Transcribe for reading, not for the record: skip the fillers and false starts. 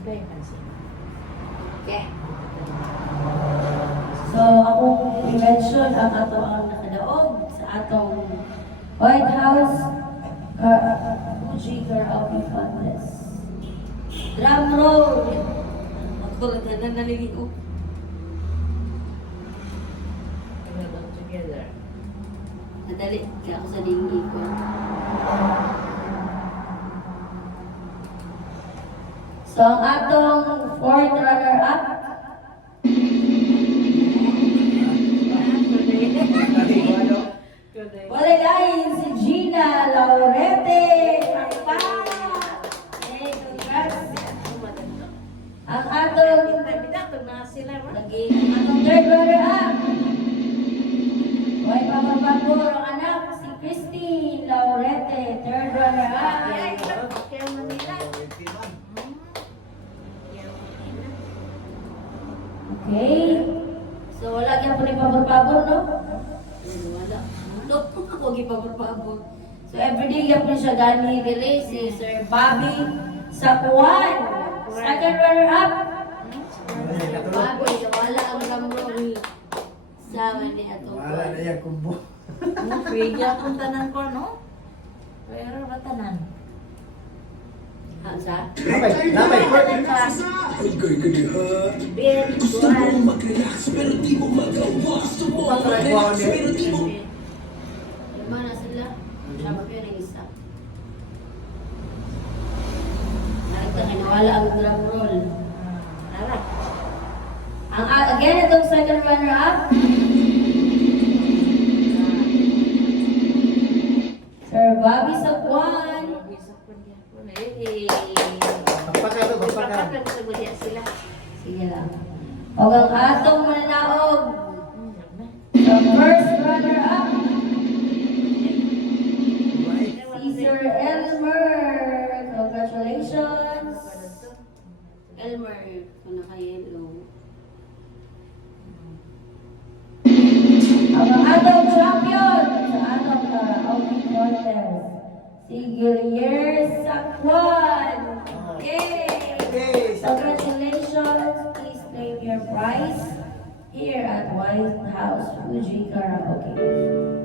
Okay, pansin. Okay. So, akong i-mention ang ato ang nakadaog sa atong White House Fuji Karaoke Contest. Drum roll! Magkulad na nalingin ko. We'll look together. Nadali, kaya ako sa lingin ko. So, ang atong fourth runner-up, wala guys, si Gina Laurete. Pa! Hey, congrats. Ang atong lagi, ang atong third runner-up. Huwag papapagpuro ang anak, si Christine Laurete, third runner-up. Okay. So, wala kaya po ni pabor-pabor, no? Wala. Look, ako gipabor-pabor. So, everyday yan po siya gani dili si Sir Bobby Sakuan. Second runner-up. Bobby, wala ang gamrong sa ni ato. Wala na yan, kumbo. Pwede akong tanan ko, no? Pero ba tanan? Sa? Damay. Very good. Lima na sila. Sama ko yung isa. Nawala ang drum roll. Tara. Again, itong second runner-up. Sir Bobby Sakuan. Sige lang. O ang atong mananaog. The first runner-up. Si Sir Elmer. Congratulations. Elmer, kung naka-yellow. Ang atong champion sa atong karaoke contest. Si Guerrier Sakuan. Yay! Congratulations. Please claim your prize here at White House Fuji Karaoke.